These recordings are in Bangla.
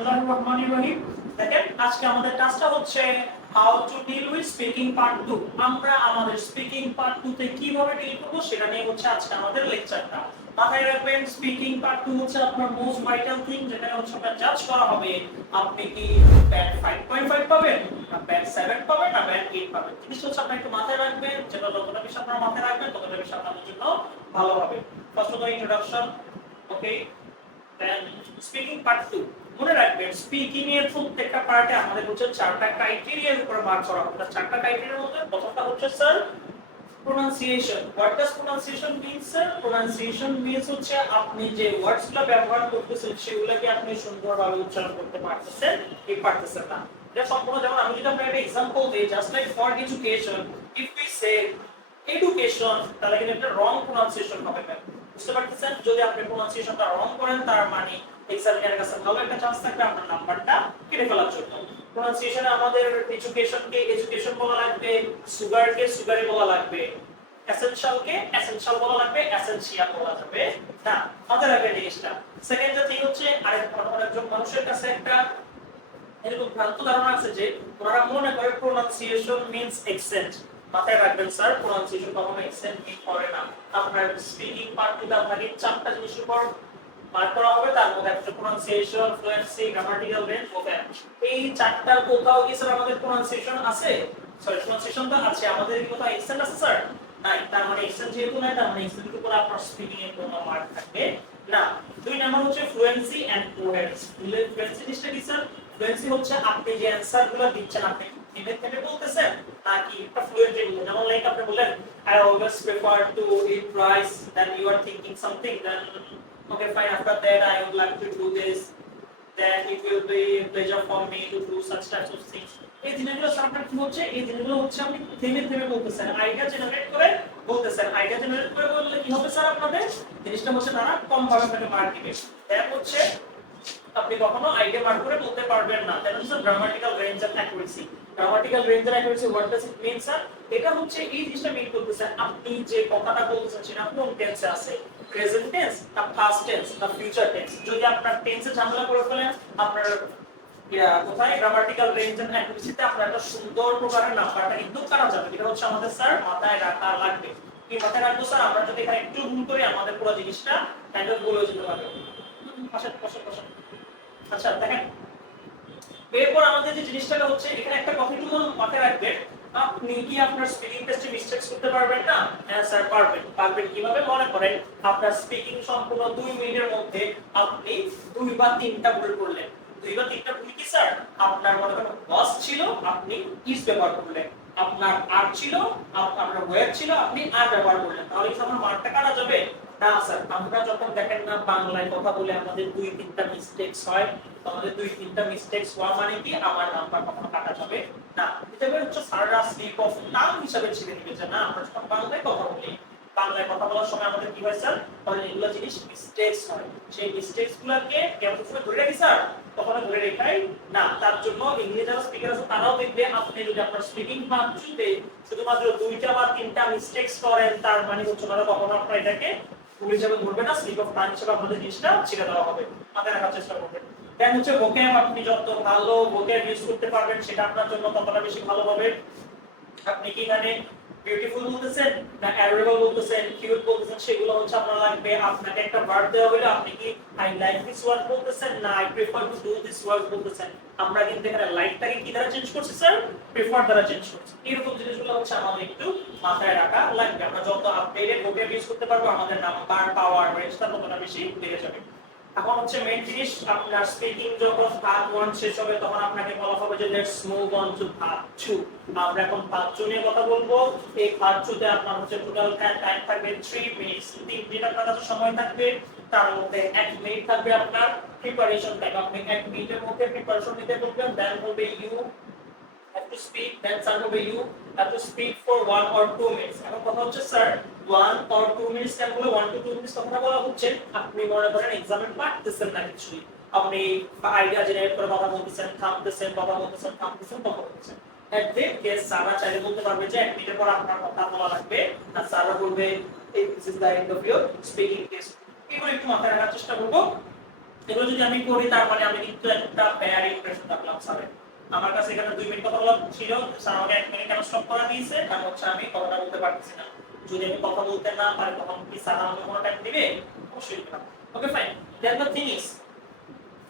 বিসমিল্লাহির রহমানির রহিম। দেখেন আজকে আমাদের টাস্কটা হচ্ছে how to deal with speaking part 2। আমরা আমাদের স্পিকিং পার্ট 2 তে কিভাবে ডিল করব সেটা নিয়ে হচ্ছে আজকে আমাদের লেকচারটা। মাথায় রাখবেন স্পিকিং পার্ট 2 হচ্ছে আপনার মোস্ট ভাইটাল থিং, যেটা হচ্ছে আপনার জাজ করা হবে আপনি কি ব্যান্ড 5.5 পাবেন না ব্যান্ড 7 পাবেন না ব্যান্ড 8 পাবেন। জিনিসটা হচ্ছে আপনি একটু মাথায় রাখবেন, যেটা যতটা বেশি আপনারা মাথায় রাখবেন ততটা বেশি আপনাদের জন্য ভালো হবে। First of all introduction, okay, then speaking part 2। মনে রাখবেন স্পিকিং এর প্রত্যেকটা পার্টে আমাদের হচ্ছে চারটা ক্রাইটেরিয়ার উপর মার্ক করা হবে। চারটা ক্রাইটেরিয়ার মধ্যে প্রথমটা হচ্ছে sir pronunciation. What does pronunciation mean, sir? Pronunciation means হচ্ছে আপনি যে ওয়ার্ডসগুলো ব্যবহার করতেছেন সেগুলোকে আপনি সুন্দরভাবে উচ্চারণ করতে পারতেছেন কি পারতেছেন না। এটা সম্পূর্ণ যেমন আমি যদি আপনাকে একটা एग्जांपल দেই, just like for education, if we say education, তাহলে কিন্তু এটা রং প্রোনাউন্সিয়েশন হবে। বুঝতে পারতেছেন? যদি আপনি প্রোনাউন্সিয়েশনটা রং করেন তার মানে এক্সামিনারের কাছে ভালো একটা চান্স থাকবে আপনার নাম্বারটা কেটে ফেলার জন্য। প্রোনাউন্সিয়েশনে আমাদের এডুকেশনকে এডুকেশন বলা লাগবে, সুগারকে সুগারি বলা লাগবে, এসেনশিয়ালকে এসেনশিয়াল বলা লাগবে, এসেনশিয়াল বলা যাবে না। মাথায় রাখবেন জিনিসটা। সেকেন্ড যে থিং হচ্ছে আরেকজন মানুষের কাছে একটা এরকম ভ্রান্ত ধারণা আছে যে ওনারা মনে করে প্রোনাউন্সিয়েশন মিন্স অ্যাকসেন্ট। মাথায় রাখবেন স্যার, প্রোনাউন্সিয়েশন কখনো অ্যাকসেন্ট মিন করে না। আপনার স্পিকিং পার্টটা আপনাকে চারটা জিনিসের উপর মার্ক করা হবে, তার মধ্যে একটা pronunciation, fluency, grammatical range, vocab. এই চারটার কোথাও কি স্যার আমাদের প্রোনাউন্সিয়েশন আছে? সরি, প্রোনাউন্সিয়েশন তো আছে, আমাদের কি কোথাও অ্যাকসেন্ট আছে স্যার? নাই। তার মানে অ্যাকসেন্ট যেহেতু নাই, তার মানে অ্যাকসেন্টের উপর আপনার স্পিকিং এর কোনো মার্ক থাকবে না। দুই নাম্বার হচ্ছে ফ্লুয়েন্সি এন্ড কোহেরেন্স। ফ্লুয়েন্সি জিনিসটা কি স্যার? ফ্লুয়েন্সি হচ্ছে আপনি যে অ্যানসারগুলো দিচ্ছেন আপনি থেমে থেমে বলতেছেন নাকি একটা ফ্লুয়েন্টলি বলছেন। যেমন লাইক আপনি বলেন I always prefer to eat rice, then you are thinking something, then okay fine, after that I would like to do this, then it will be a pleasure for me to do such types of things. এই জিনিসগুলো সামনে কি হচ্ছে, এই জিনিসগুলো হচ্ছে আপনি থেমে থেমে বলতেছেন, আইডিয়া জেনারেট করে বলতেছেন। আইডিয়া জেনারেট করে বললে কি হবে স্যার আপনাদের? জিনিসটা হচ্ছে তারা কম ভাবে আপনাকে মার্ক দিবে। দেন হচ্ছে আপনি কখনো আইডিয়া মার্ক করে বলতে পারবেন না। That is grammatical range and accuracy. Grammatical range and accuracy, what does it mean sir? এটা হচ্ছে এই জিনিসটা মিন করতেছে আপনি যে কথাটা বলতেছেন সেটা কোন টেন্সে আছে, প্রেজেন্ট টেন্স না পাস্ট টেন্স না ফিউচার টেন্স। যদি আপনার টেন্সে ঝামেলা করে ফেলেন, আপনার কোথায় গ্রামাটিক্যাল রেঞ্জ এন্ড অ্যাকুরেসিতে আপনার একটা সুন্দর প্রকারের নাম্বারটা কিন্তু কাটা যাবে। এটা হচ্ছে আমাদের স্যার মাথায় রাখা লাগবে। কি মাথায় রাখবো স্যার? আমরা যদি এখানে একটু ভুল করি আমাদের পুরো জিনিসটা হ্যান্ডেল বলে যেতে পারবে। আচ্ছা দেখেন, এরপর আমাদের যে জিনিসটা হচ্ছে এখানে একটা কথা একটু মাথায় রাখবেন, আপনি কি আপনার স্পিকিং টেস্টে মিস্টেকস করতে পারবেন না? হ্যাঁ স্যার পারবেন। পারবেন কিভাবে? মনে করেন আপনার স্পিকিং সম্পূর্ণ 2 মিনিটের মধ্যে আপনি 2 বা 3টা ভুল করলেন। 2 বা 3টা ভুল কি স্যার? আপনার মনে করেন ওয়াজ ছিল, আপনি ইজ ব্যবহার করলেন। আপনার আর ছিল, আপনার ওয়্যার ছিল, আপনি আর ব্যবহার করলেন। তাহলে কি আপনার মার্কটা কাটা যাবে? না স্যার। আমরা যখন দেখেন না বাংলায় কথা বলে আমাদের 2-3টা মিস্টেকস হয়, আমাদের 2-3টা মিস্টেকস হওয়া মানে কি আমার নাম্বার কখনো কাটা যাবে না। এটা হচ্ছে স্যাররা স্লিপ অফ টাং হিসাবে ছেড়ে দিবে যে না আমরা যখন বাংলায় কথা বলি, বাংলায় কথা বলার সময় আমাদের কি হয় স্যার? তাহলে এগুলো জিনিস মিস্টেকস হয়। সেই মিস্টেকস গুলোকে কেমন করে ধরে রাখি স্যার? তখন ধরে রাখাই না। তার জন্য ইংরেজি যারা স্পিকার আছে তারাও দেখবে আপনি যদি আপনার স্পিকিং পার্টে শুধুমাত্র 2টা বা 3টা মিস্টেকস করেন, তার মানে হচ্ছে না কখনো আপনারা এটাকে ভুল হিসাবে ধরবে না, স্লিপ অফ টাং হিসাবে আপনাদের জিনিসটা ছেড়ে দেওয়া হবে। মাথায় রাখার চেষ্টা করবেন। দেন হচ্ছে ভোক্যাব, আপনি যত ভালো ভোক্যাব ইউজ করতে পারবেন সেটা আপনার জন্য ততটা বেশি ভালো হবে। আপনি কি এখানে বিউটিফুল বলতেছেন না অ্যাডোরেবল বলতেছেন, কিউট বলতেছেন, সেগুলো হচ্ছে আপনার লাগবে। আপনাকে একটা ভার্ব দেওয়া হলো, আপনি কি আই লাইক দিস ওয়ার্ড বলতেছেন না I prefer to do this word বলতেছেন। আমরা কিন্তু এখানে লাইকটাকে কি দ্বারা চেঞ্জ করছি স্যার? প্রেফার দ্বারা চেঞ্জ করছি। এরকম জিনিসগুলো হচ্ছে আমাদের একটু মাথায় রাখা লাগবে। আমরা যত আপডেটেড ভোক্যাব ইউজ করতে পারবো আমাদের নাম্বার পাওয়ার রেঞ্জটা ততটা বেশি বেড়ে যাবে। এখন হচ্ছে মেইন জিনিস, আপনার স্পিকিং যখন পার্ট 1 শেষ হবে তখন আপনাকে বলা হবে যে let's move on to part 2। আমরা এখন পার্ট 2 নিয়ে কথা বলবো। এই পার্ট 2 তে আপনার হচ্ছে টোটাল টাইম থাকবে 3 মিনিট। 3 মিনিট আপনার কাছে সময় থাকবে, তার মধ্যে 1 মিনিট থাকবে আপনার প্রিপারেশন টাইম। আপনি 1 মিনিটের মধ্যে প্রিপারেশন নিতে বলবেন, দেন বলবে you have to speak, then sir হবে you have to speak for 1 or 2 minutes. এখন কথা হচ্ছে স্যার 1 or 2 minutes কেন বলে 1 to 2 minutes কথা বলা হচ্ছে? আপনি মনে করেন एग्जाम এ পারতেছেন না কিছু, আপনি আইডিয়া জেনারেট করে কথা বলতেছেন, থামতেছেন, কথা বলতেছেন, থামতেছেন, কথা বলতেছেন। এট দ্যাট কেস স্যাররা চাইলে বলতে পারবে যে 1 মিনিটের পর আপনার কথা বলা লাগবে, আর স্যাররা বলবে this is the end of your speaking test. এগুলো একটু মাথায় রাখার চেষ্টা করব। এগুলো যদি আমি করি তার মানে আমি কিন্তু একটা স্যার আমার কাছে এখানে 2 মিনিট কথা বলা ছিল, স্যার আমাকে 1 মিনিট কেন স্টপ করা দিয়েছে, কারণ হচ্ছে আমি কথাটা বলতে পারতেছি না। যদি আমি কথা বলতে না পারি তখন কি স্যার আমাকে কোনো টাইম দিবে? অবশ্যই দিবে না। Okay fine, that the thing is,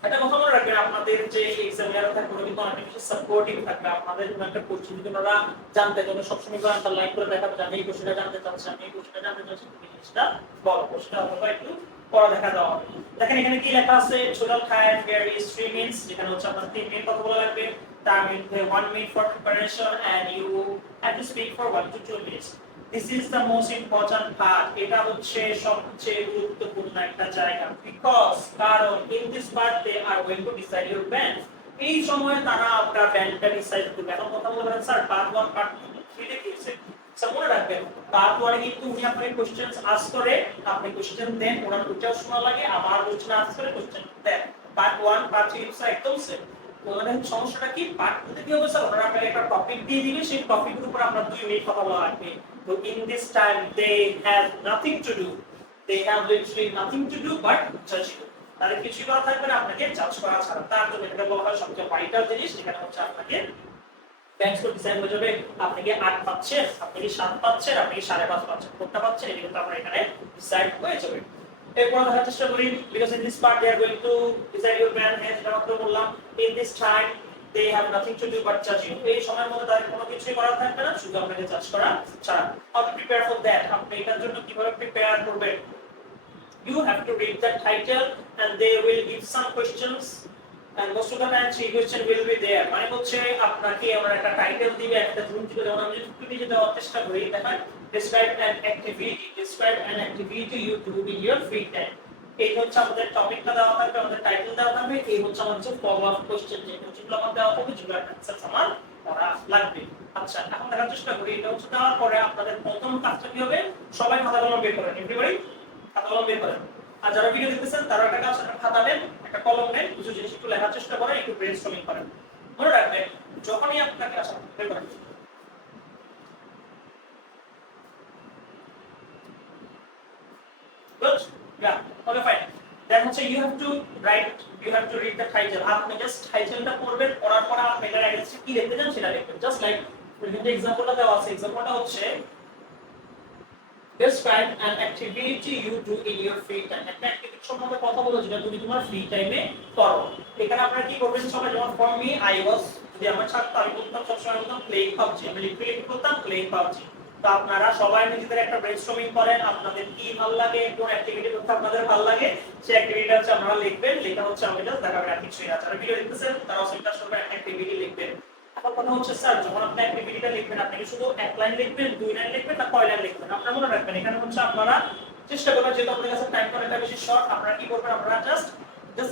এটা কথা মনে রাখবেন আপনাদের যে এক্সামিনার থাকবে ওরা কিন্তু অনেক বেশি সাপোর্টিভ থাকবে আপনাদের জন্য একটা কোচিং যদি ওরা জানতে চান সবসময় করে একটা লাইক করে দেখাবে যে আমি এই কোশ্চেনটা জানতে চাচ্ছি, আমি এই কোশ্চেনটা জানতে চাচ্ছি, তুমি জিনিসটা বলো, কোশ্চেনটা অথবা একটু পড়া দেখা দেওয়া হবে। দেখেন এখানে কি লেখা আছে, total time there is 3 minutes, যেখানে হচ্ছে আপনার 3 মিনিট কথা বলা লাগবে, তার মধ্যে 1 minute for preparation and you have to speak for 1 to 2 minutes. This is the most important part, এটা হচ্ছে সবচেয়ে গুরুত্বপূর্ণ একটা জায়গা, because কারণ in this part they are going to decide your band, এই সময়ে তারা আপনার ব্যান্ডটা ডিসাইড করবে। এখন কথা বলবেন স্যার পার্ট 1 পার্ট 2 3 দেখিয়েছে, স্যার মনে রাখবেন পার্ট 1 এ কিন্তু উনি আপনাকে কোশ্চেনস আস্ক করে, আপনি কোশ্চেন দেন, ওনার বুঝাও শোনা লাগে, আবার কোশ্চেন আস্ক করে কোশ্চেন দেন। পার্ট 1 পার্ট 2 স্যার একদম সেম। ওনাদের সমস্যাটা কি, পার্ট 2 তে কি হবে স্যার, ওনারা আপনাকে একটা টপিক দিয়ে দিবে, সেই টপিকের উপর আপনার 2 মিনিট কথা বলা লাগবে। তো in this time they have nothing to do, they have literally nothing to do but judge you, তাদের কিছু করা থাকবে না আপনাকে জাজ করা ছাড়া। তার জন্য এটা বলা হয় সবচেয়ে ভাইটাল জিনিস, যেখানে হচ্ছে আপনাকে ব্যাংক স্কোর ডিসাইড হয়ে যাবে, আপনি কি 8 পাচ্ছেন, আপনি কি 7 পাচ্ছেন, আপনি কি 5.5 পাচ্ছেন, কোনটা পাচ্ছেন, এটা কিন্তু আপনার এখানে ডিসাইড হয়ে যাবে। এরপর দেখার চেষ্টা করি, because in this part they are going to decide your plan, as যেটা মাত্র বললাম, in this time they have nothing to do but judge you, এই সময়ের মধ্যে তাদের কোনো কিছুই করার থাকবে না, শুধু আপনাকে জাজ করা ছাড়া। How to prepare for that, আপনি এটার জন্য কিভাবে প্রিপেয়ার করবেন, you have to read the title and they will give some questions and most of the time 3 question will be there, মানে হচ্ছে আপনাকে আমরা একটা টাইটেল দিবে, একটা জুম দিবে, যেমন আমি একটু নিজে দেওয়ার চেষ্টা করি, দেখেন describe an activity you do in your free time, এই হচ্ছে আমাদের টপিকটা দেওয়া থাকবে, আমাদের টাইটেল দেওয়া থাকবে, এই হচ্ছে আমাদের ফলো আপ কোশ্চেন, যে কোশ্চেনগুলো আমাদের দেওয়া হবে, যেগুলো অ্যানসার আমার করা লাগবে। আচ্ছা এখন দেখার চেষ্টা করি, এটা হচ্ছে দেওয়ার পরে আপনাদের প্রথম কাজটা কি হবে, সবাই খাতা কলম বের করেন, এভরিবডি খাতা কলম বের করেন। আর যারা ভিডিও দেখতেছেন তারা একটা কাজ, একটা খাতা নেন, একটা কলম নেন, কিছু জিনিস একটু লেখার চেষ্টা করেন, একটু ব্রেনস্টর্মিং করেন। মনে রাখবেন যখনই আপনাকে আসা বের করেন, good, yeah, okay fine, then হচ্ছে you have to read the title, আপনি জাস্ট টাইটেলটা পড়বেন, পড়ার পর আপনি এর এগেইনস্টে কি লিখতে চান সেটা লিখবেন, জাস্ট লাইক এখানে এক্সাম্পলটা দেওয়া আছে, এক্সাম্পলটা হচ্ছে describe an activity you do in your free time, একটা অ্যাক্টিভিটি সম্বন্ধে কথা বলো যেটা তুমি তোমার ফ্রি টাইমে করো। এখানে আপনারা কি করবেন, সবাই যেমন ফর মি আই ওয়াজ, যদি আমার ছাত্র আমি বলতাম সবসময় বলতাম প্লেইং পাবজি, আমি লিটারালি বলতাম প্লেইং পাবজি। তো আপনারা সবাই নিজেদের একটা ব্রেনস্টর্মিং করেন, আপনাদের কি ভালো লাগে, কোন অ্যাক্টিভিটি করতে আপনাদের ভালো লাগে, সেই অ্যাক্টিভিটিটা হচ্ছে আপনারা লিখবেন, লেখা হচ্ছে আমি জাস্ট দেখাবেন আর কিছুই না। যারা ভিডিও দেখতেছেন তারা সেটা সবাই একটা অ্যাক্টিভিটি লিখবেন। এখন কথা হচ্ছে স্যার যখন আপনি অ্যাক্টিভিটিটা লিখবেন, আপনি কি শুধু 1 লাইন লিখবেন, 2 লাইন লিখবেন, না কয় লাইন লিখবেন, আপনারা মনে রাখবেন এখানে হচ্ছে আপনারা চেষ্টা করবেন, যেহেতু আপনাদের কাছে টাইম করাটা বেশি শর্ট, আপনারা কি করবেন, আপনারা জাস্ট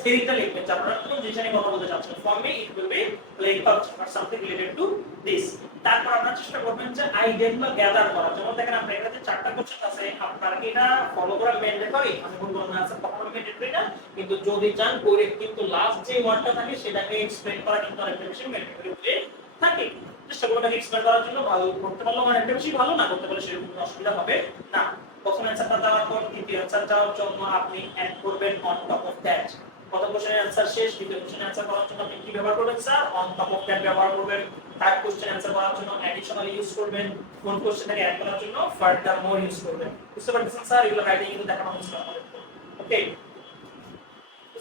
হেডিংটা লিখবেন যে আপনারা কোন জিনিস নিয়ে কথা বলতে চাচ্ছেন, for me it will be playing PUBG or something related to this. তারপর আপনারা চেষ্টা করবেন যে আইডিয়াগুলো গ্যাদার করা, যেমন দেখেন আপনার এখানে 4টা কোশ্চেন আছে, আপনার এটা ফলো করা ম্যান্ডেটরি, আমি বলবো না স্যার কখনো ম্যান্ডেটরি না, কিন্তু যদি চান করে কিন্তু লাস্ট যে ওয়ার্ডটা থাকে সেটাকে এক্সপ্লেইন করা কিন্তু অনেক বেশি ম্যান্ডেটরি হয়ে থাকে। চেষ্টা করবেন এক্সপ্লেইন করার জন্য, ভালো করতে পারলে মানে একটা বেশি ভালো, না করতে পারলে সেরকম কোনো অসুবিধা হবে না। প্রথম অ্যানসারটা দেওয়ার পর দ্বিতীয় অ্যানসার দেওয়ার জন্য আপনি অ্যাড করবেন অন টপ অফ দ্যাট, প্রথম কোশ্চেনের অ্যানসার শেষ, দ্বিতীয় কোশ্চেনের অ্যানসার করার জন্য আপনি কি ব্যবহার করবেন sir, on top of that ব্যবহার করবেন, থার্ড কোশ্চেন অ্যানসার করার জন্য অ্যাডিশনাল ইউজ করবেন, ফোর্থ কোশ্চেনটাকে অ্যাড করার জন্য ফার্দার মোর ইউজ করবেন। বুঝতে পারছেন স্যার, এগুলো রাইটিং কিন্তু দেখানো হচ্ছে আমাদের। ওকে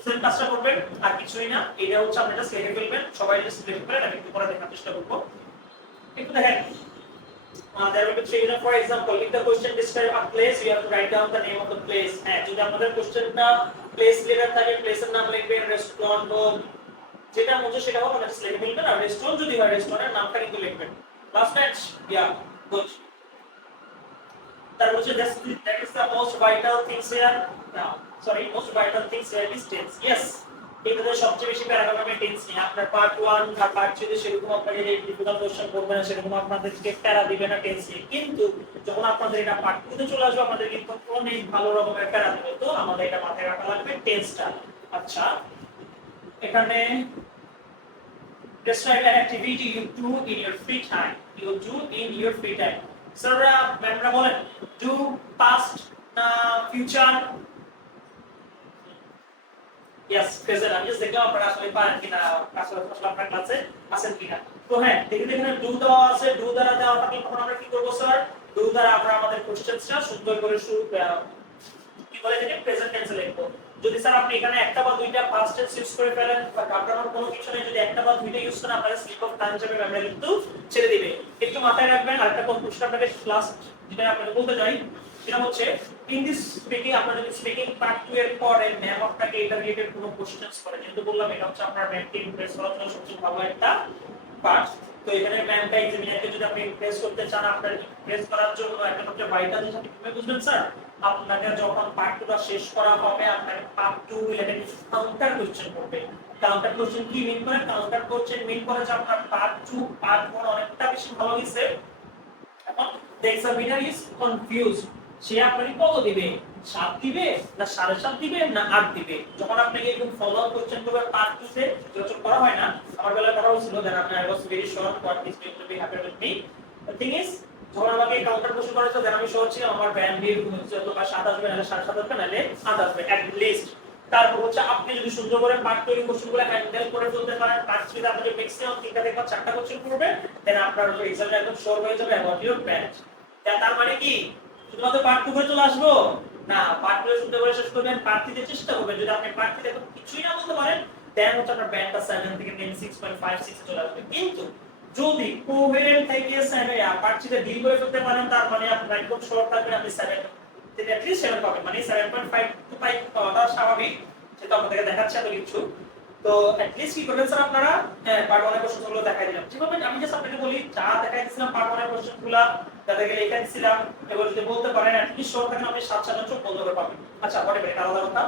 সেম কাজটা করবেন আর কিছুই না, এটা হচ্ছে আপনি জাস্ট লিখে ফেলবেন, সবাই জাস্ট লিখে ফেলেন, আমি একটু পরে দেখার চেষ্টা করব। একটু দেখেন, there will be three, for example, if the question describe a place, you have to write down the name of the place, হ্যাঁ যদি আপনাদের কোশ্চেনটা প্লেস লেটার থাকে, প্লেসের নাম লিখবেন, রেস্টুরেন্ট হোক, যেটা মনে সেটা হোক আপনি লিখে ফেলবেন, আর রেস্টুরেন্ট যদি হয় রেস্টুরেন্টের নামটা কিন্তু লিখবেন। লাস্ট ম্যাচ, ইয়া গুড। তারপর হচ্ছে that is the most vital things here, most vital things here is tense, yes, এটাতে সবচেয়ে বেশি প্যারাগ্রাফ আমি টেন্স নিয়ে, আপনার পার্ট 1 আর পার্ট 2 তে সেরকম আপনাদের এই ডিফিকাল্ট কোশ্চেন করবে না, সেরকম আপনাদেরকে প্যারা দিবে না টেন্স নিয়ে, কিন্তু যখন আপনাদের এটা পার্ট 2 তে চলে আসবে আমাদের কিন্তু অনেক ভালো রকমের প্যারা দিবে, তো আমাদের এটা মাথায় রাখা লাগবে টেন্সটা। আচ্ছা এখানে describe an activity you do in your free time, স্যাররা ম্যামরা বলেন do past না future, ইয়েস প্রেজেন্ট। আমি জাস্ট দেখলাম আপনারা আসলে পারেন কিনা, আসলে আপনার ক্লাসে আছেন কিনা। তো হ্যাঁ, দেখুন এখানে ডু দেওয়া আছে, ডু দ্বারা দেওয়া থাকলে তখন আমরা কি করব স্যার? ডু দ্বারা আমরা আমাদের কোশ্চেনটা সুন্দর করে শুরু কি বলে এটাকে প্রেজেন্ট টেন্সে লিখবো। যদি স্যার আপনি এখানে একটা বা দুইটা পাস্ট টেন্স ইউজ করে ফেলেন বা আপনার কোনো কিছু নেই, যদি একটা বা দুইটা ইউজ করেন আপনাদের স্লিপ অফ টাং হিসেবে আমরা কিন্তু ছেড়ে দিবে। একটু মাথায় রাখবেন। আরেকটা কনফিউশন আপনাদের লাস্ট যেটা আপনাদের বলতে চাই সেটা হচ্ছে ইন দিস স্পিকিং, আপনারা যদি স্পিকিং পার্ট 2 এর পরে ম্যাম আপনাকে এটা রিলেটেড কোনো কোশ্চেনস করে, যেহেতু বললাম এটা হচ্ছে আপনার ম্যামকে ইমপ্রেস করার জন্য সবচেয়ে ভালো একটা পার্ট। তো এখানে ম্যামকে এক্সামিনারকে যদি আপনি ইমপ্রেস করতে চান, আপনার ইমপ্রেস করার জন্য একটা সবচেয়ে ভাইটাল জিনিস আপনি কিভাবে বুঝবেন স্যার? আপনাকে যখন পার্ট 2টা শেষ করা হবে আপনাকে পার্ট 2 রিলেটেড কাউন্টার কোশ্চেন করবে। কাউন্টার কোশ্চেন কি মিন করে? কাউন্টার কোশ্চেন মিন করে যে আপনার পার্ট 2 পার্ট 1 অনেকটা বেশি ভালো হইছে, এখন the examiner is confused, সে আপনাকে কত দিবে? 7 দিবে না 7.5 দিবে না 8 দিবে? যখন আপনাকে এরকম ফলো আপ কোশ্চেন করবে পার্ট 2 তে, যেটা করা হয় না, আমার বেলায় করা হয়েছিল, দেন আপনার I was very sure what is going to be happen with me. The thing is, যখন আমাকে কাউন্টার কোশ্চেন করেছে দেন আমি সহজ ছিলাম, আমার ব্যান্ড দিয়ে হচ্ছে তো 7 আসবে না 7.5 আসবে না 8 আসবে at least। তারপর হচ্ছে আপনি যদি সুন্দর করে পার্ট তৈরি কোশ্চেনগুলো হ্যান্ডেল করে ফেলতে পারেন, পার্ট 3 তে আপনি যে ম্যাক্সিমাম 3টা থেকে 4টা কোশ্চেন করবে, দেন আপনার রেজাল্ট একদম শিওর হয়ে যাবে অ্যাবাউট ইওর ব্যাচ। তার মানে কি শুধুমাত্র পার্ট 2 করে চলে আসবো না? পার্ট 2 সুন্দর করে শেষ করবেন, পার্ট 3 তে চেষ্টা করবেন। যদি আপনি পার্ট 3 তে কিছুই না বলতে পারেন, দেন হচ্ছে আপনার ব্যান্ডটা 7 থেকে 6.5 6 এ চলে আসবে। কিন্তু যদি কোহেরেন্ট থেকে 7 পার্ট 3 তে ডিল করে ফেলতে পারেন, তার মানে আপনার একদম শর্ট থাকবে, আপনি 7 থেকে at least 7 পাবেন, মানে 7.5 টু 5 পাওয়াটা স্বাভাবিক, সেটা আপনাদের দেখাচ্ছে এত কিছু। তো at least কি করবেন স্যার আপনারা? হ্যাঁ, পার্ট 1 এর কোশ্চেনগুলো দেখাই দিলাম। যেভাবে আমি জাস্ট আপনাকে বলি, যা দেখাই দিয়েছিলাম পার্ট 1 এর কোশ্চেনগুলো তাদেরকে লেখা দিয়েছিলাম, এবার যদি বলতে পারেন at least শর্ট থাকলে আপনি 7 চোখ বন্ধ করে পাবেন। আচ্ছা, পরে এটা আলাদা কথা।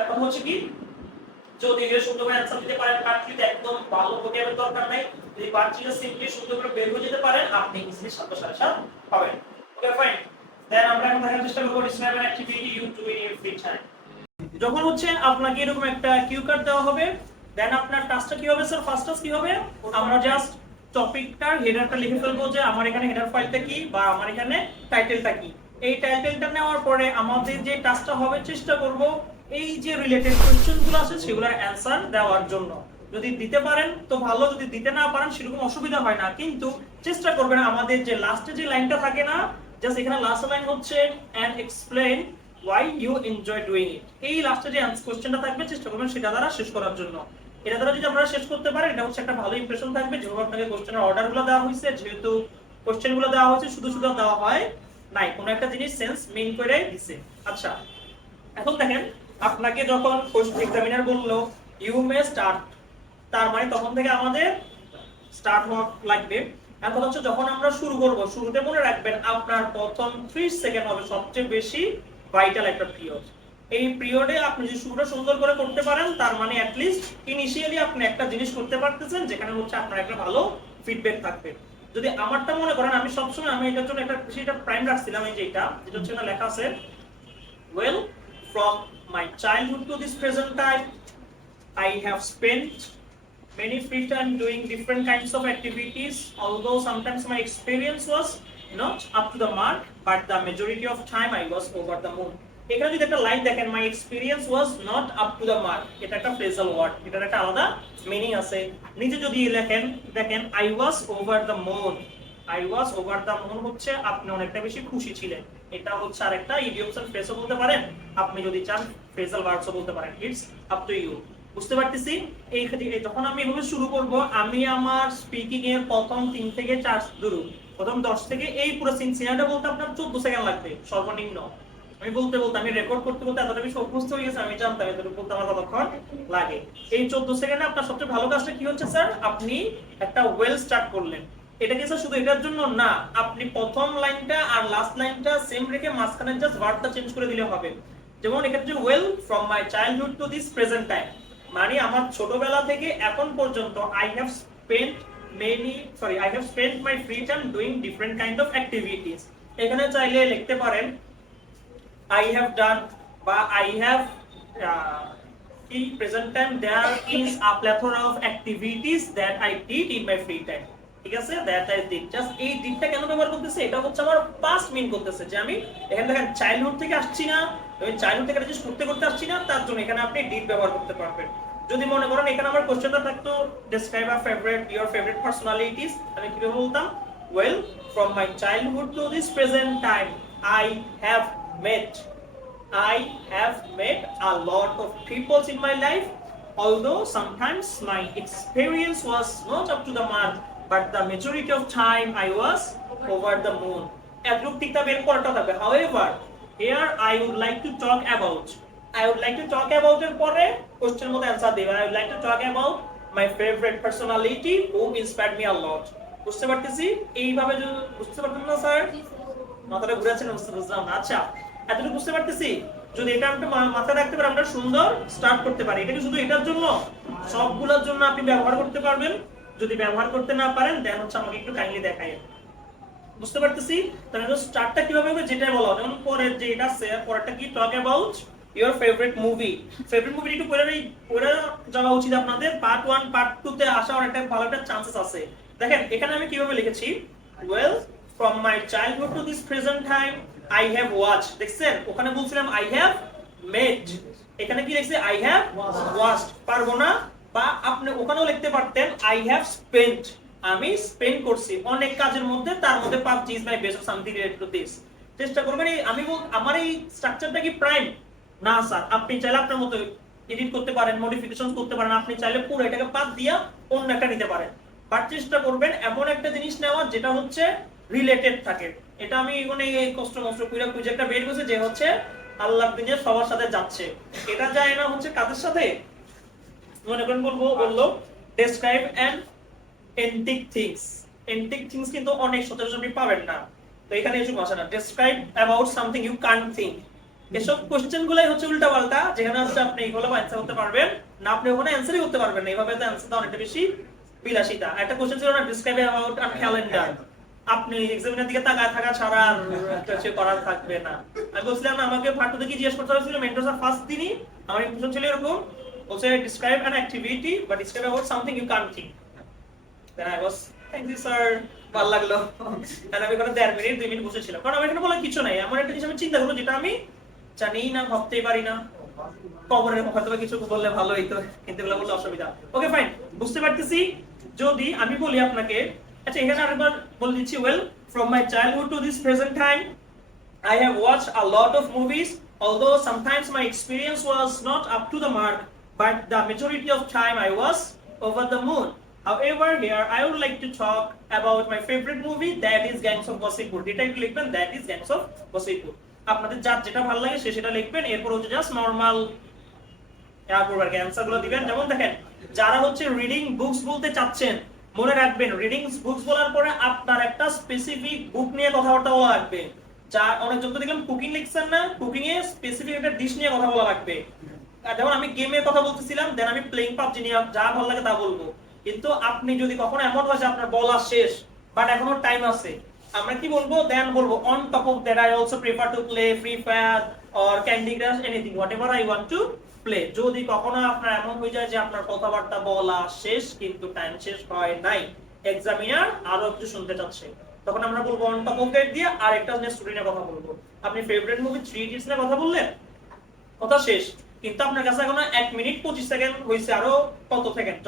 এখন হচ্ছে কি, যদি এর সুন্দর করে অ্যানসার দিতে পারেন পার্ট 3 তে, একদম ভালো ভোকাবুলারি দরকার নাই, যদি পার্ট 3 টা সিম্পলি সুন্দর করে বের হয়ে যেতে পারেন, আপনি ইজিলি 7.5 পাবেন। Okay fine. দেন আমরা এখন দেখার চেষ্টা করব describe an activity you do in your free time. যখন হচ্ছে আপনাকে এরকম একটা কিউ কার্ড দেওয়া হবে, দেন আপনার টাস্কটা কি হবে স্যার? ফার্স্ট টাস্ক কি হবে? আমরা জাস্ট টপিকটার হেডারটা লিখে ফেলবো যে আমার এখানে হেডার ফাইলটা কি বা আমার এখানে টাইটেলটা কি। এই টাইটেলটা নেওয়ার পরে আমাদের যে টাস্কটা হবে, চেষ্টা করব এই যে রিলেটেড কোশ্চেনগুলো আছে সেগুলোর অ্যানসার দেওয়ার জন্য। যদি দিতে পারেন তো ভালো, যদি দিতে না পারেন সেরকম অসুবিধা হয় না, কিন্তু চেষ্টা করবেন আমাদের যে লাস্টে যে লাইনটা থাকে না, জাস্ট এখানে লাস্ট লাইন হচ্ছে and explain why you enjoy doing it, এই লাস্টে যে কোশ্চেনটা থাকবে চেষ্টা করবেন সেটা দ্বারা শেষ করার জন্য। এটা দ্বারা যদি আপনারা শেষ করতে পারেন, এটা হচ্ছে একটা ভালো ইমপ্রেশন থাকবে। যেভাবে আপনাকে কোশ্চেনের অর্ডারগুলো দেওয়া হয়েছে, যেহেতু কোশ্চেনগুলো দেওয়া হয়েছে শুধু শুধু দেওয়া হয় নাই, কোনো একটা জিনিস সেন্স মিন করে দিছে। আচ্ছা, এখন দেখেন আপনাকে যখন এক্সামিনার বললো ইউ মে স্টার্ট, তার মানে তখন থেকে আমাদের স্টার্ট হওয়া লাগবে। এখন হচ্ছে যখন আমরা শুরু করব, শুরুতে মনে রাখবেন আপনার প্রথম 30 সেকেন্ড হবে সবচেয়ে বেশি ভাইটাল একটা পিরিয়ড। এই পিরিয়ডে আপনি যদি শুরুটা সুন্দর করে করতে পারেন, তার মানে অ্যাট লিস্ট ইনিশিয়ালি আপনি একটা জিনিস করতে পারতেছেন যেখানে হচ্ছে আপনার একটা ভালো ফিডব্যাক থাকবে। যদি আমারটা মনে করেন, আমি সবসময় আমি এটার জন্য একটা সেটা প্রাইম রাখছিলাম, এই যেটা হচ্ছে না লেখা আছে, well from my childhood to this present time I have spent many free time doing different kinds of activities, although sometimes my experience was not up to the mark, but the majority of time I was over the moon. এখানে যদি একটা লাইন দেখেন, my experience was not up to the mark, এটা একটা ফ্রেজাল ওয়ার্ড, এটার একটা আলাদা মিনিং আছে। নিচে যদি লেখেন, দেখেন I was over the moon, I was over the moon হচ্ছে আপনি অনেকটা বেশি খুশি ছিলেন। এটা হচ্ছে আরেকটা ইডিয়মস এন্ড ফ্রেজও বলতে পারেন, আপনি যদি চান ফ্রেজাল ওয়ার্ডসও বলতে পারেন, ইটস আপ টু ইউ। বুঝতে পারতেছি? এই যখন আমি এভাবে শুরু করব, আমি আমার স্পিকিং এর প্রথম 3 থেকে 4 দূর, প্রথম 10 থেকে এই পুরো সিনসিনারিটা বলতে আপনার 14 সেকেন্ড লাগবে সর্বনিম্ন। আমি বলতে আমি রেকর্ড করতে এতটা বেশি অভ্যস্ত হয়ে গেছে, আমি জানতাম এতটুকু বলতে আমার কতক্ষণ লাগে। এই 14 সেকেন্ডে আপনার সবচেয়ে ভালো কাজটা কি হচ্ছে স্যার? আপনি একটা ওয়েল স্টার্ট করলেন। এটা কি স্যার শুধু এটার জন্য না, আপনি প্রথম লাইনটা আর লাস্ট লাইনটা সেম রেখে মাঝখানে জাস্ট ওয়ার্ডটা চেঞ্জ করে দিলে হবে। যেমন এখানে যে well from my childhood to this present time, মানে আমার ছোটবেলা থেকে এখন পর্যন্ত I have spent my free time doing different kind of activities। এখানে চাইলে লিখতে পারেন I have done বা I have in present time there is a plethora of activities that I did in my free time। ঠিক আছে, দ্যাট আই ডিড। জাস্ট এই ডিডটা কেন ব্যবহার করতেছে, এটা হচ্ছে আমার পাস্ট মিন করতেছে, যে আমি এখানে দেখেন চাইল্ডহুড থেকে আসছি না, আমি চাইল্ডহুড থেকে জিনিস করতে করতে আসছি না, তার জন্য এখানে আপনি ডিড ব্যবহার করতে পারবেন। যদি মনে করেন এখানে আমার কোশ্চেনটা থাকতো describe a favourite your favourite personalities, আমি কিভাবে বলতাম, well from my childhood to this present time I have met I have met a lot of people in my life, although sometimes my experience was not up to the mark, but the majority of time I was over the moon. However, here I would like to talk about এর পরে কোশ্চেনের মধ্যে অ্যানসার দেব। I would like to talk about my favorite personality who inspired me a lot. বুঝতে পারতেছি? এইভাবে বুঝতে পারতেন না স্যার? মাথাটা ঘুরাচ্ছেন, বুঝলাম না। আচ্ছা, এতটুকু বুঝতে পারতেছি। যদি এটা আমরা মাথায় রাখতে পারি, আমরা সুন্দর স্টার্ট করতে পারি। এটা কি শুধু এটার জন্য? সবগুলোর জন্য আপনি ব্যবহার করতে পারবেন। যদি ব্যবহার করতে না পারেন দেন হচ্ছে আমাকে একটু কাইন্ডলি দেখাই। বুঝতে পারতেছি? তাহলে স্টার্টটা কিভাবে হবে যেটাই বলা, যেমন পরের যে এটা আছে, পরেরটা কি, talk about your favourite movie. Favourite movie একটু পড়ে যাওয়া উচিত আপনাদের। পার্ট 1 পার্ট 2 তে আসা অনেকটা ভালো একটা চান্সেস আছে। দেখেন এখানে আমি কিভাবে লিখেছি, well from my childhood to this present time I have watched, দেখছেন ওখানে বলছিলাম I have met, এখানে কি লিখছে I have watched, পারবো না, বা আপনি ওখানেও লিখতে পারতেন I have spent, আমি স্পেন্ড করছি অনেক কাজের মধ্যে, তার মধ্যে PUBG is my best of something related to this। চেষ্টা করবেন আমি আমার এই স্ট্রাকচারটা কি প্রাইম না স্যার, আপনি চাইলে আপনার মতো এডিট করতে পারেন, মডিফিকেশন করতে পারেন, আপনি চাইলে পুরো এটাকে বাদ দিয়া অন্য একটা নিতে পারেন, বাট চেষ্টা করবেন এমন একটা জিনিস নেওয়ার যেটা হচ্ছে রিলেটেড থাকে। এটা আমি মানে এই কষ্ট কইরা খুঁজে একটা বের করছি যে হচ্ছে আল্লাহর দিনে সবার সাথে যাচ্ছে, এটা যায় না হচ্ছে কাদের সাথে, মনে করেন বললো describe an antique things. Antique things কিন্তু অনেক সচরাচর আপনি পাবেন না, তো এখানে এসব আসে না। Describe about something you can't think, এসব কোশ্চেন গুলাই হচ্ছে উল্টা পাল্টা, যেখানে হচ্ছে আপনি এগুলো অ্যান্সার করতে পারবেন না, আপনি ওখানে অ্যান্সারই করতে পারবেন না, এইভাবে তো অ্যান্সারটা অনেকটা বেশি বিলাসিতা। একটা কোশ্চেন ছিল না, ডেসক্রাইব অ্যাবাউট আ ক্যালেন্ডার, আপনি এক্সামিনের দিকে তাকায় থাকা ছাড়া আর কিছু করার থাকবে না। আমি বলছিলাম না, আমাকে পার্ট 2 তে কি জিজ্ঞেস করতে হয়েছিল, মেন্টরস ফার্স্ট দিনই আমার কোশ্চেন ছিল এরকম, বলছে describe an activity but describe about something you can't think. Then I was thank you sir, ভালো লাগলো। আর আমি এখানে 1.5 মিনিট 2 মিনিট বসেছিলাম, কারণ আমি এখানে বলার কিছু নাই, আমার একটা জিনিস আমি চিন্তা করব যেটা আমি জানি না, ভাবতেই পারি না, কবরের হয়তো কিছু বললে ভালো হইতো, কিন্তু এগুলো বললে অসুবিধা। ওকে ফাইন, বুঝতে পারতেছি। যদি আমি বলি আপনাকে, আচ্ছা এখানে আরেকবার বলে দিচ্ছি, well from my childhood to this present time I have watched a lot of movies, although sometimes my experience was not up to the mark, but the majority of time I was over the moon. However, here I would like to talk about my favorite movie, that is Gangs of Wasseypur. এটা একটু লিখবেন, that is Gangs of Wasseypur। আপনাদের যার যেটা ভালো লাগে সেটা লিখবেন, এরপর হচ্ছে জাস্ট নরমাল অ্যান্সার গুলো দিবেন। যেমন দেখেন, যারা হচ্ছে রিডিং বুকস বলতে চাচ্ছেন, মনে রাখবেন রিডিং বুকস বলার পরে আপনার একটা স্পেসিফিক বুক নিয়ে কথাবার্তা বলা লাগবে। যা অনেক যত দেখলাম কুকিং লিখছেন না, কুকিং এ স্পেসিফিক একটা ডিশ নিয়ে কথা বলা লাগবে। যেমন আমি গেমের কথা বলতেছিলাম, দেন আমি প্লেইং পাবজি নিয়ে যা ভালো লাগে তা বলবো। কিন্তু আপনি যদি কখনো এমন হয় যে আপনার বলা শেষ বাট এখনো টাইম আছে, আমরা কি বলবো, দেন বলবো on top of that I also prefer to play Free Fire or Candy Crush, anything whatever I want to play. যদি কখনো আপনার এমন হয়ে যায় যে আপনার কথাবার্তা বলা শেষ কিন্তু টাইম শেষ হয় নাই, এক্সামিনার আরো কিছু শুনতে চাচ্ছে, তখন আমরা বলবো অন টপ অফ দ্যাট দিয়ে আর একটা স্টুডেন্টের কথা বলবো। আপনি ফেভারিট মুভি 3 ইডিয়টস নিয়ে কথা বললেন, কথা শেষ, কিন্তু আপনার কাছে এখনো 1 মিনিট 25 সেকেন্ড হইছে, আরো কত সেকেন্ড,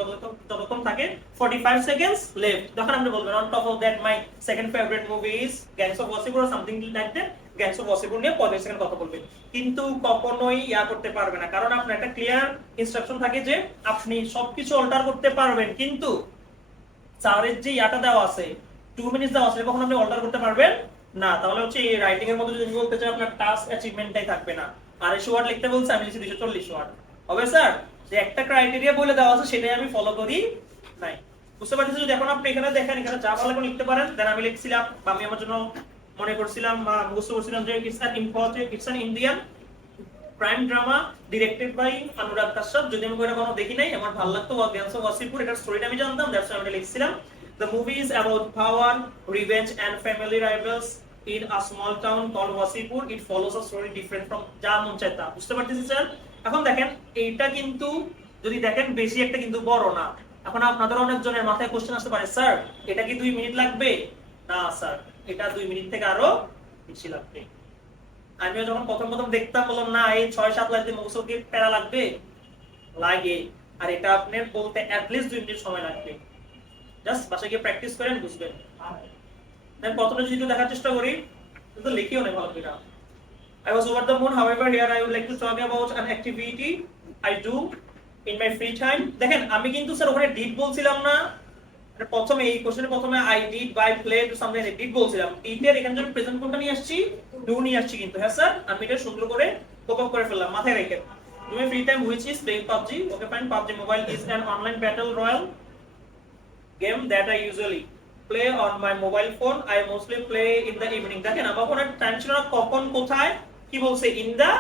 যতক্ষণ থাকে 45 সেকেন্ডস লেফট, তখন আপনি বলবেন on top of that my second favourite movie is gangs of Wasseypur or something like that. Gangs of Wasseypur নিয়ে 45 সেকেন্ড কথা বলবেন, কিন্তু কখনোই করতে পারবে না, কারণ আপনার একটা ক্লিয়ার ইনস্ট্রাকশন থাকে যে আপনি সবকিছু অল্টার করতে পারবেন, কিন্তু স্যারের যে দেওয়া আছে 2 মিনিটস দেওয়া আছে, কখনো আপনি অল্টার করতে পারবেন না। তাহলে হচ্ছে এই রাইটিং এর মধ্যে যদি বলতে চাই আপনার টাস্ক অ্যাচিভমেন্টটাই থাকবে না। 250 ওয়ার্ড লিখতে বলছে, আমি লিখছি 240 ওয়ার্ড হবে স্যার, যে একটা ক্রাইটেরিয়া বলে দেওয়া আছে সেটাই আমি ফলো করি নাই। বুঝতে পারছেন? যদি এখন আপনি এখানে দেখেন, এখানে যা ভালো লাগে লিখতে পারেন, দেন আমি লিখছিলাম বা আমি আমার জন্য মনে করছিলাম বা মুখস্থ করছিলাম যে it's an Indian crime drama directed by Anurag Kashyap. যদি আমি এটা কোনো দেখি নাই, আমার ভালো লাগতো গ্যাংস অফ ওয়াসেপুর, এটার স্টোরিটা আমি জানতাম, দ্যাটস ওয়াই আমি লিখছিলাম। The movie is about power, revenge and family rivals in a small town called Wasseypur. It follows a story different from যা মন চায় তা। বুঝতে পারতেছি স্যার? এখন দেখেন এইটা কিন্তু যদি দেখেন বেশি একটা কিন্তু বড় না, এখন আপনাদের অনেকজনের মাথায় কোশ্চেন আসতে পারে, স্যার এটা কি 2 মিনিট লাগবে? না স্যার, এটা 2 মিনিট থেকে আরো বেশি লাগবে। আমিও যখন প্রথম প্রথম দেখতাম বললাম না এই 6-7 লাইন দিয়ে মুখস্থ কি প্যারা লাগবে, লাগে। আর এটা আপনার বলতে অ্যাটলিস্ট 2 মিনিট সময় লাগবে। জাস্ট বাসায় গিয়ে প্র্যাকটিস করেন, বুঝবেন। দেন প্রথমে যদি দেখার চেষ্টা করি তো লিখিও না ভালো করে। I was over the moon, however here I would like to talk about an activity I do in my free time. দেখেন আমি কিন্তু স্যার ওখানে ডিড বলছিলাম না, প্রথমে এই কোশ্চেনের প্রথমে I did by play to something did বলছিলাম। ডিড এর এখানে যখন প্রেজেন্ট কোনটা নিয়ে আসছি, ডু নিয়ে আসছি কিন্তু। হ্যাঁ স্যার, আমি এটা সুন্দর করে কোপ করে ফেললাম, মাথায় রেখে। Do my free time which is playing PUBG. Okay fine, PUBG Mobile is an online battle royale game that I usually play on my mobile phone. I mostly play in the evening. দেখেন আমার কোনো টাইম ছিল না, কখন কোথায় কি বলছে, in the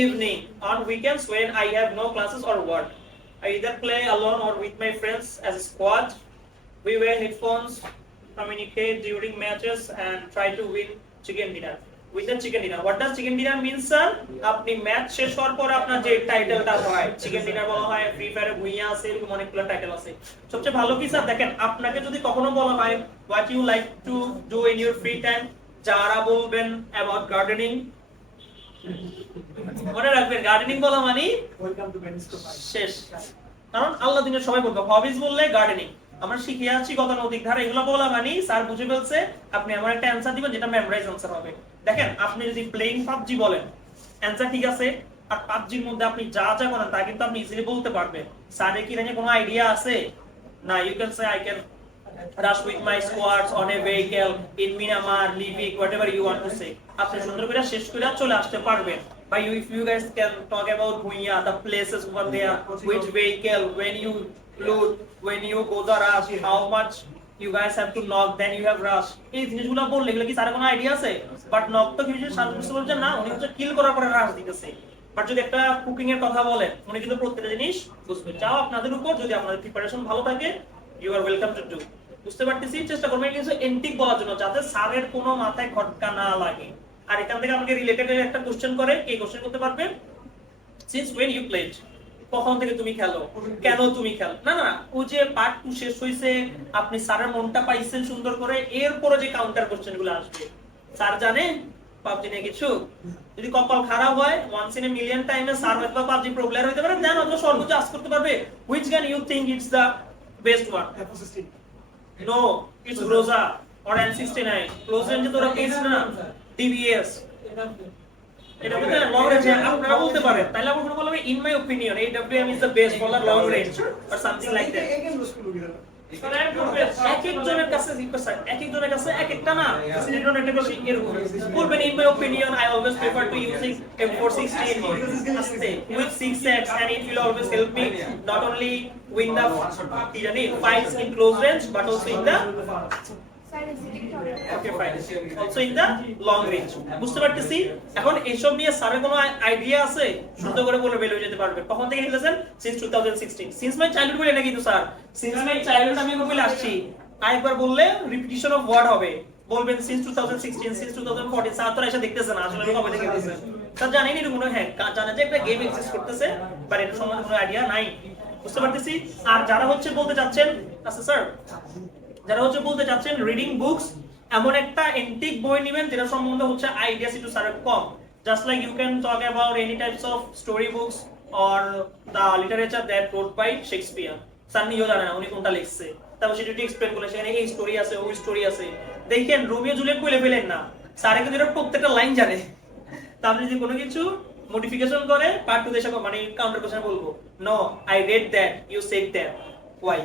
evening on weekends when I have no classes or work. I either play alone or with my friends as a squad. We wear headphones, communicate during matches and try to win chicken dinner. With the chicken dinner. What does chicken dinner mean, sir? আপনি ম্যাচ শেষ হওয়ার পর আপনার যে টাইটেলটা হয় চিকেন ডিনার বলা হয়, ফ্রি ফায়ারে ভুইয়া আছে, এরকম অনেকগুলো টাইটেল আছে। সবচেয়ে ভালো কি স্যার, দেখেন আপনাকে যদি কখনো বলা হয় what you like to do in your free time, যারা বলবেন about gardening, মনে রাখবেন গার্ডেনিং বলা মানে ওয়েলকাম টু শেষ। কারণ আল্লাহ দিনের সবাই বলবে হবিজ বললে গার্ডেনিং। আমরা শিখে আছি গতানুগতিক ধারা, এগুলো বলা মানে স্যার বুঝে ফেলছে আপনি এমন একটা অ্যানসার দিবেন যেটা মেমোরাইজ অ্যানসার হবে। দেখেন আপনি যদি প্লেইং পাবজি বলেন অ্যানসার ঠিক আছে, আর পাবজির মধ্যে আপনি যা যা করেন তা কিন্তু আপনি ইজিলি বলতে পারবেন। স্যারের কি জানি কোনো আইডিয়া আছে? না, you can say I can rush with my squads on a vehicle in Myanmar, Libya, whatever you want to say. আপনি সুন্দর করে শেষ করে চলে আসতে পারবেন। But if you guys can talk about Bhuiya, the places over there, which vehicle, when you loot, when you go the rush, how much you guys have to knock, then you have rush. এই জিনিসগুলো বললে এগুলো কি স্যার কোনো আইডিয়া আছে? বাট নক তো কিছু সার্ভিস বলছেন না, উনি হচ্ছে কিল করার পরে রাশ দিতেছে। বাট যদি একটা কুকিং এর কথা বলেন উনি কিন্তু প্রত্যেকটা জিনিস বুঝবে। চাও আপনাদের উপর, যদি আপনাদের প্রিপারেশন ভালো থাকে you are welcome to do. বুঝতে পারতেছি, চেষ্টা করবেন কিছু এন্টিক বলার জন্য যাতে স্যারের কোনো মাথায় খটকা না লাগে। আর এখান থেকে আমাকে রিলেটেড একটা কোশ্চেন করে, এই কোশ্চেন করতে পারবেন since when you played, কখন থেকে তুমি খেলো, কেন তুমি খেলো। না না, ও যে পার্ট 2 শেষ হইছে, আপনি স্যারের মনটা পাইছেন সুন্দর করে, এরপরে যে কাউন্টার কোশ্চেনগুলো আসবে স্যার জানে পাবজি নিয়ে কিছু। যদি কপাল খারাপ হয় once in a million টাইমে স্যার হয়তো পাবজি প্রো প্লেয়ার হইতে পারে, দেন অত সর্বোচ্চ আস করতে পারবে which gun you think it's the best one? F16. No, it's Groza or N69. Close range তো রাখেছ না, DBS। এটা বলতে লং রেঞ্জ আপনারা বলতে পারেন, তাইলে আপনি কোনো বলবেন in my opinion AWM is the best for the long range or something like that. এক একজনের কাছে রিকোয়েস্ট, এক একজনের কাছে এক একটা না, সিলিন্ডার একটা বেশি এরকম বলবেন in my opinion I always prefer to using M416 আস্তে with 6x and it will always help me not only win the fights in close range but also in the okay fine also in the long range. বুঝতে পারতেছি। এখন এইসব নিয়ে স্যারের কোনো আইডিয়া আছে? সুন্দর করে বলে বের হয়ে যেতে পারবে। কখন থেকে খেলেছেন? since 2016, since my childhood বলে না কিন্তু স্যার, since my childhood আমি বলে আসছি। আরেকবার বললে রিপিটিশন অফ ওয়ার্ড হবে, বলবেন since 2016, since 2014। স্যার তো এসে দেখতেছে না আসলে কবে থেকে দেখতেছেন স্যার, জানেনই এরকম হ্যাঁ জানে যে একটা গেম এক্সিস্ট করতেছে বাট এটা সম্বন্ধে কোনো আইডিয়া নাই। বুঝতে পারতেছি। আর যারা হচ্ছে বলতে চাচ্ছেন, আচ্ছা স্যার যারা হচ্ছে বলতে চাচ্ছেন রিডিং বুকস, এমন একটা এন্টিক বই নেবেন যেটা সম্বন্ধে হচ্ছে আইডিয়া একটু স্যারের কম। Just like you can talk about any types of story books or the literature that wrote by Shakespeare. Sir নিজেও জানে না উনি কোনটা লিখছে, তারপর সেটা এক্সপ্লেন করলে সেখানে এই স্টোরি আছে ওই স্টোরি আছে। দেখেন রোমিও জুলিয়েট বলে ফেলেন না, স্যারে কিন্তু এটা প্রত্যেকটা লাইন জানে। তা আপনি যদি কোনো কিছু মডিফিকেশন করে পার্ট 2 দেশে মানে কাউন্টার কোশ্চেন বলবো no I read that you said that why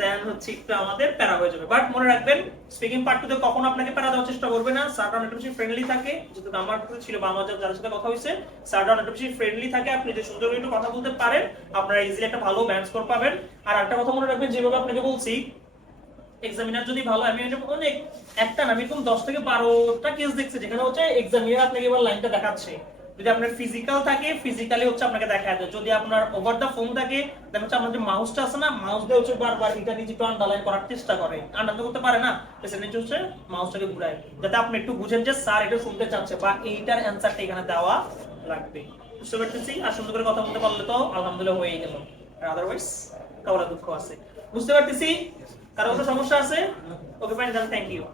then হচ্ছে একটু আমাদের প্যারা হয়ে যাবে। বাট মনে রাখবেন স্পিকিং পার্ট 2 তে কখনো আপনাকে প্যারা দেওয়ার চেষ্টা করবে না। স্যারটা অনেক বেশি ফ্রেন্ডলি থাকে, যেহেতু আমার ছিল বা আমার যার সাথে কথা হইছে স্যারটা অনেক বেশি ফ্রেন্ডলি থাকে। আপনি যদি সুন্দর করে একটু কথা বলতে পারেন আপনারা ইজিলি একটা ভালো ব্যান্ড স্কোর পাবেন। আর একটা কথা মনে রাখবেন, যেভাবে আপনাকে বলছি এক্সামিনার যদি ভালো, আমি অনেক একটা না এরকম 10 থেকে 12টা কেস দেখছি যেখানে হচ্ছে এক্সামিনার আপনাকে এবার লাইনটা দেখাচ্ছে। যদি আপনার ফিজিক্যাল থাকে ফিজিক্যালি হচ্ছে আপনাকে দেখায় দেয়, যদি আপনার ওভার দা ফোন থাকে তাহলে হচ্ছে আপনার যে মাউসটা আছে না মাউস দিয়ে হচ্ছে বারবার এটা নিচে একটু আন্ডারলাইন করার চেষ্টা করে, আন্ডারলাইন করতে পারে না পেছনে নিচে হচ্ছে মাউসটাকে ঘুরায় যাতে আপনি একটু বুঝেন যে স্যার এটা শুনতে চাচ্ছে বা এইটার অ্যানসারটা এখানে দেওয়া লাগবে। বুঝতে পারতেছি। আর সুন্দর করে কথা বলতে পারলে তো আলহামদুলিল্লাহ হয়েই গেল, আদারওয়াইজ কাউরা দুঃখ আছে। বুঝতে পারতেছি? কারো কোনো সমস্যা আছে? Okay fine, thank you.